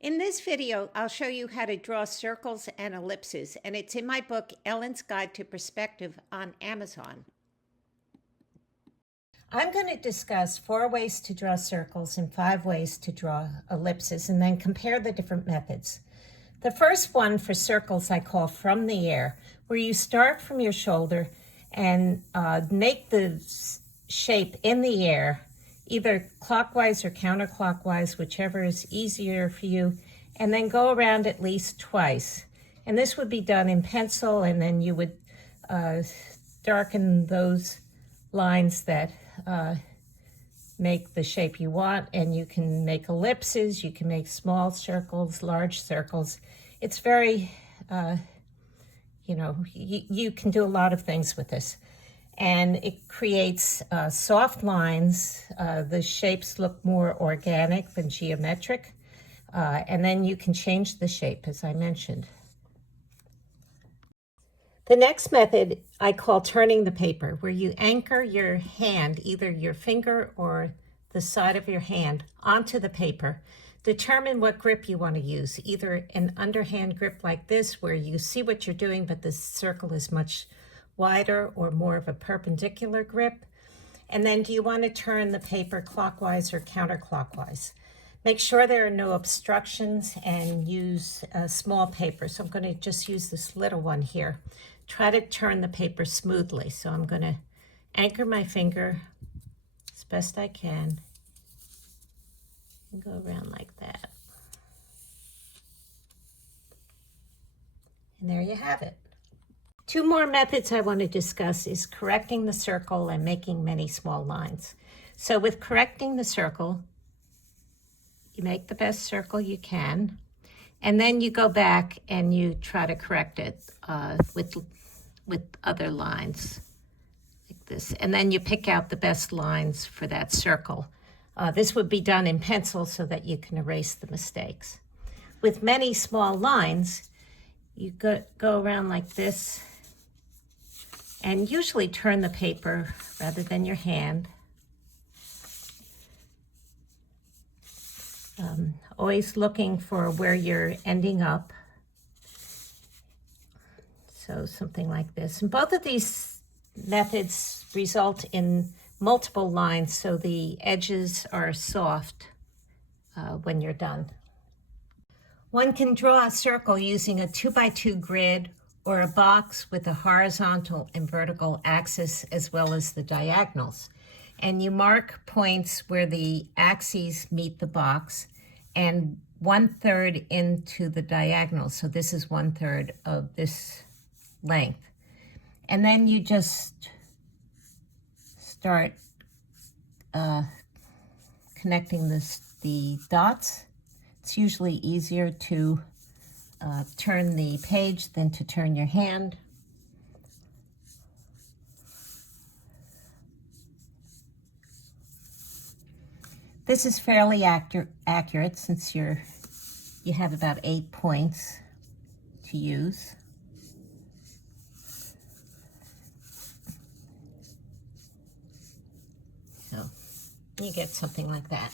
In this video, I'll show you how to draw circles and ellipses, and it's in my book, Ellen's Guide to Perspective, on Amazon. I'm going to discuss 4 ways to draw circles and 5 ways to draw ellipses, and then compare the different methods. The first one for circles I call from the air, where you start from your shoulder and make the shape in the air, either clockwise or counterclockwise, whichever is easier for you, and then go around at least twice. And this would be done in pencil, and then you would darken those lines that make the shape you want, and you can make ellipses, you can make small circles, large circles. It's very, you can do a lot of things with this. And it creates soft lines. The shapes look more organic than geometric. And then you can change the shape, as I mentioned. The next method I call turning the paper, where you anchor your hand, either your finger or the side of your hand, onto the paper. Determine what grip you want to use, either an underhand grip like this, where you see what you're doing, but the circle is much wider, or more of a perpendicular grip. And then do you want to turn the paper clockwise or counterclockwise? Make sure there are no obstructions and use a small paper. So I'm going to just use this little one here. Try to turn the paper smoothly. So I'm going to anchor my finger as best I can and go around like that. And there you have it. 2 more methods I want to discuss is correcting the circle and making many small lines. So with correcting the circle, you make the best circle you can, and then you go back and you try to correct it with other lines like this. And then you pick out the best lines for that circle. This would be done in pencil so that you can erase the mistakes. With many small lines, you go around like this, and usually turn the paper rather than your hand. Always looking for where you're ending up. So something like this. And both of these methods result in multiple lines, so the edges are soft when you're done. One can draw a circle using a 2x2 grid or a box with a horizontal and vertical axis as well as the diagonals. And you mark points where the axes meet the box and 1/3 into the diagonal. So this is 1/3 of this length. And then you just start connecting the dots. It's usually easier to turn the page than to turn your hand. This is fairly accurate since you have about 8 points to use. So you get something like that.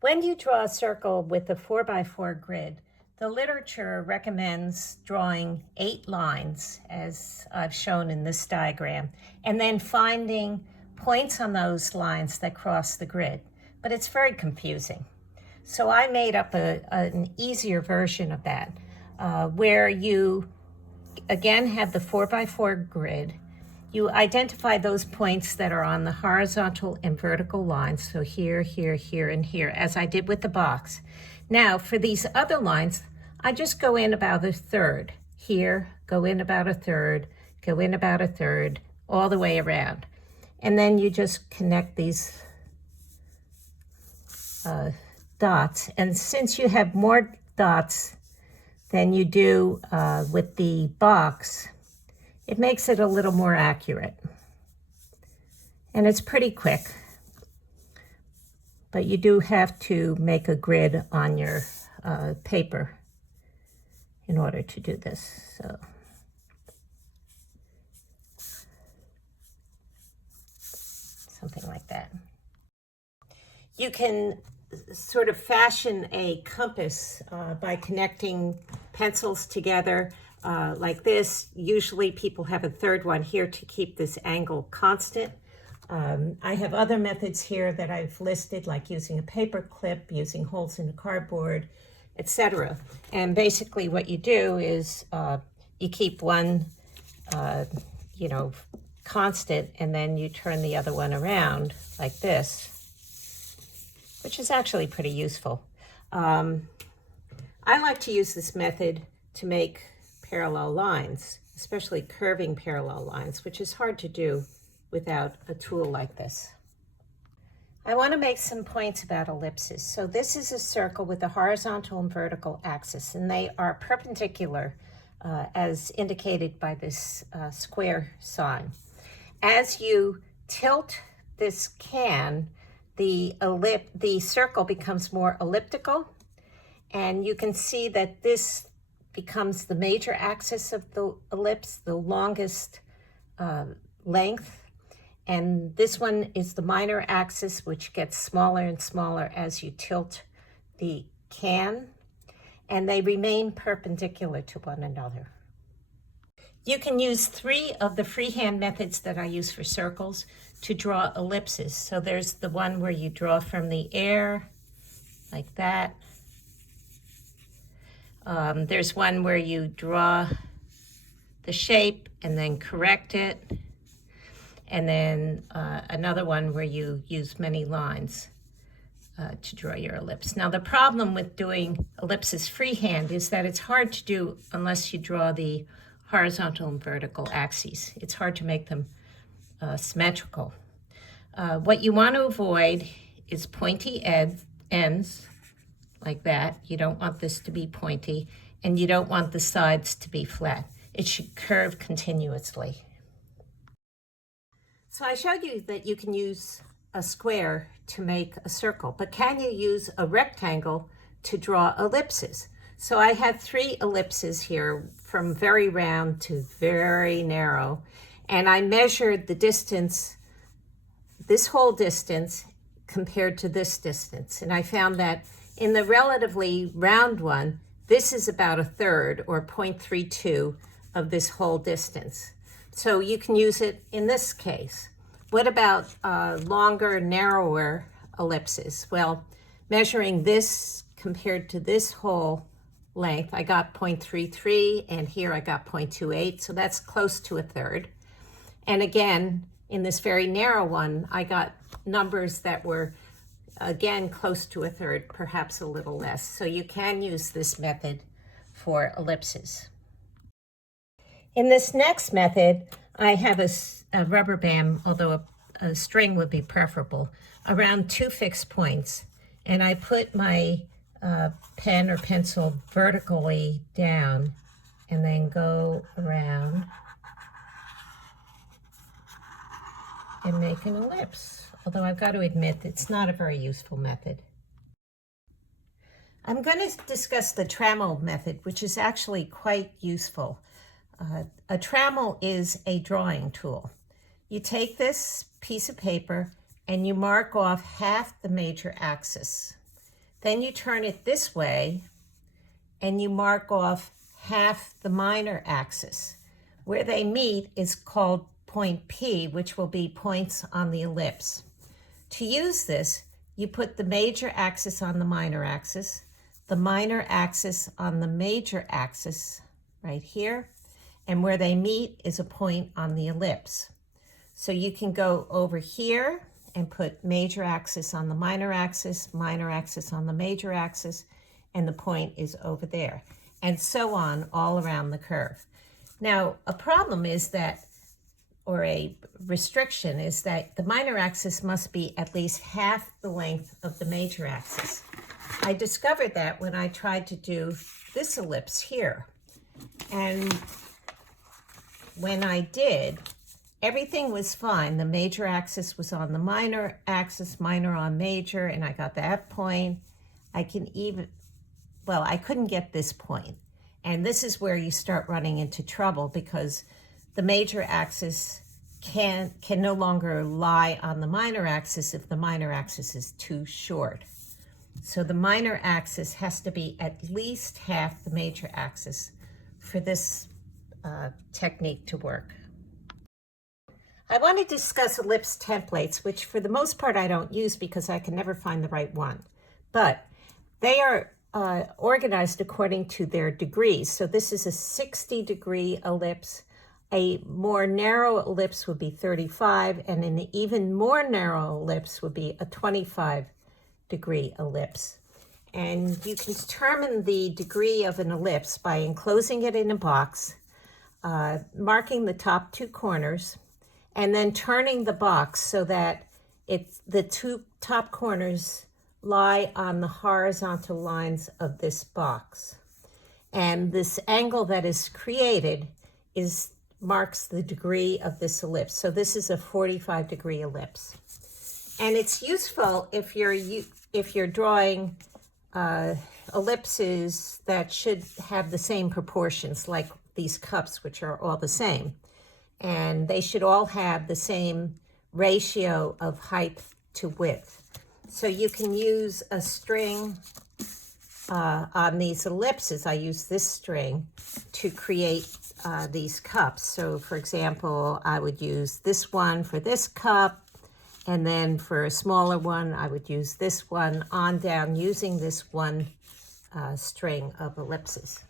When you draw a circle with a 4x4 grid, the literature recommends drawing 8 lines, as I've shown in this diagram, and then finding points on those lines that cross the grid. But it's very confusing. So I made up an easier version of that, where you, again, have the 4x4 grid. You identify those points that are on the horizontal and vertical lines, so here, here, here, and here, as I did with the box. Now, for these other lines, I just go in about 1/3. Here, go in about 1/3, go in about 1/3, all the way around. And then you just connect these dots. And since you have more dots than you do with the box, it makes it a little more accurate. And it's pretty quick. But you do have to make a grid on your paper in order to do this. So something like that. You can sort of fashion a compass by connecting pencils together like this. Usually people have a third one here to keep this angle constant. I have other methods here that I've listed, like using a paper clip, using holes in the cardboard, etc. And basically what you do is you keep one, constant, and then you turn the other one around like this, which is actually pretty useful. I like to use this method to make parallel lines, especially curving parallel lines, which is hard to do without a tool like this. I want to make some points about ellipses. So this is a circle with a horizontal and vertical axis, and they are perpendicular as indicated by this square sign. As you tilt this can, the circle becomes more elliptical, and you can see that this becomes the major axis of the ellipse, the longest length, and this one is the minor axis, which gets smaller and smaller as you tilt the can, and they remain perpendicular to one another. You can use 3 of the freehand methods that I use for circles to draw ellipses. So there's the one where you draw from the air, like that. There's one where you draw the shape and then correct it. And then another one where you use many lines to draw your ellipse. Now the problem with doing ellipses freehand is that it's hard to do unless you draw the horizontal and vertical axes. It's hard to make them symmetrical. What you want to avoid is pointy ends like that. You don't want this to be pointy, and you don't want the sides to be flat. It should curve continuously. So I showed you that you can use a square to make a circle, but can you use a rectangle to draw ellipses? So I had 3 ellipses here from very round to very narrow, and I measured the distance, this whole distance compared to this distance, and I found that in the relatively round one, this is about 1/3 or 0.32 of this whole distance. So you can use it in this case. What about longer, narrower ellipses? Well, measuring this compared to this whole length, I got 0.33, and here I got 0.28, so that's close to 1/3. And again, in this very narrow one, I got numbers that were, again, close to 1/3, perhaps a little less. So you can use this method for ellipses. In this next method, I have a rubber band, although a string would be preferable, around 2 fixed points. And I put my pen or pencil vertically down and then go around and make an ellipse. Although I've got to admit, it's not a very useful method. I'm going to discuss the trammel method, which is actually quite useful. A trammel is a drawing tool. You take this piece of paper and you mark off half the major axis. Then you turn it this way and you mark off half the minor axis. Where they meet is called point P, which will be points on the ellipse. To use this, you put the major axis on the minor axis on the major axis right here, and where they meet is a point on the ellipse. So you can go over here and put major axis on the minor axis on the major axis, and the point is over there, and so on all around the curve. Now, a problem is that, or a restriction, is that the minor axis must be at least half the length of the major axis. I discovered that when I tried to do this ellipse here. And when I did, everything was fine. The major axis was on the minor axis, minor on major, and I got that point. I couldn't get this point. And this is where you start running into trouble, because the major axis can no longer lie on the minor axis if the minor axis is too short. So the minor axis has to be at least half the major axis for this technique to work. I want to discuss ellipse templates, which for the most part I don't use because I can never find the right one. But they are organized according to their degrees. So this is a 60-degree ellipse. A more narrow ellipse would be 35, and an even more narrow ellipse would be a 25-degree ellipse. And you can determine the degree of an ellipse by enclosing it in a box, marking the top two corners, and then turning the box so that the two top corners lie on the horizontal lines of this box. And this angle that is created marks the degree of this ellipse. So this is a 45-degree ellipse. And it's useful if you're drawing ellipses that should have the same proportions, like these cups, which are all the same. And they should all have the same ratio of height to width. So you can use a string on these ellipses. I use this string to create these cups. So for example, I would use this one for this cup, and then for a smaller one, I would use this one on down using this one string of ellipses.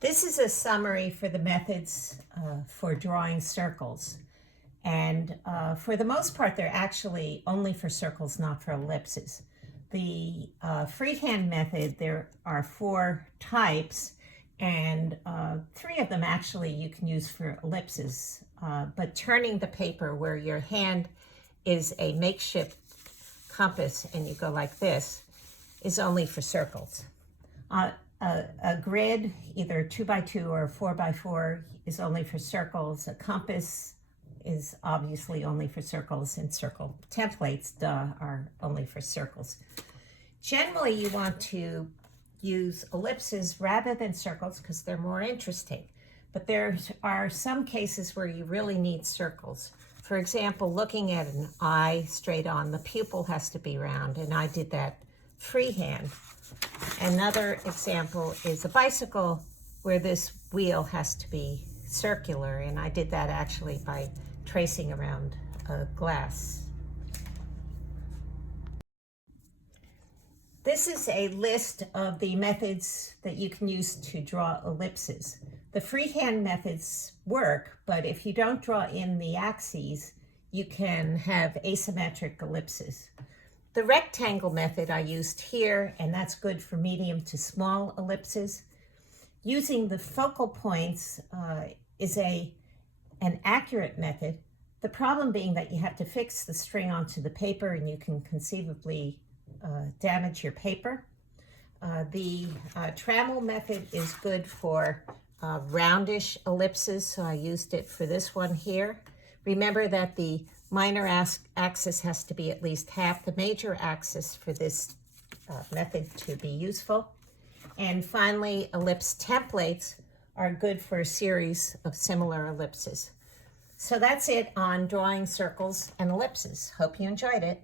This is a summary for the methods for drawing circles. And for the most part, they're actually only for circles, not for ellipses. The freehand method, there are 4 types, and 3 of them actually you can use for ellipses. But turning the paper where your hand is a makeshift compass and you go like this is only for circles. A grid, either 2x2 or 4x4, is only for circles. A compass is obviously only for circles, and circle templates, are only for circles. Generally, you want to use ellipses rather than circles because they're more interesting. But there are some cases where you really need circles. For example, looking at an eye straight on, the pupil has to be round, and I did that freehand. Another example is a bicycle where this wheel has to be circular, and I did that actually by tracing around a glass. This is a list of the methods that you can use to draw ellipses. The freehand methods work, but if you don't draw in the axes, you can have asymmetric ellipses. The rectangle method I used here, and that's good for medium to small ellipses. Using the focal points is an accurate method. The problem being that you have to fix the string onto the paper, and you can conceivably damage your paper. The trammel method is good for roundish ellipses, so I used it for this one here. Remember that the minor axis has to be at least half the major axis for this method to be useful. And finally, ellipse templates are good for a series of similar ellipses. So that's it on drawing circles and ellipses. Hope you enjoyed it.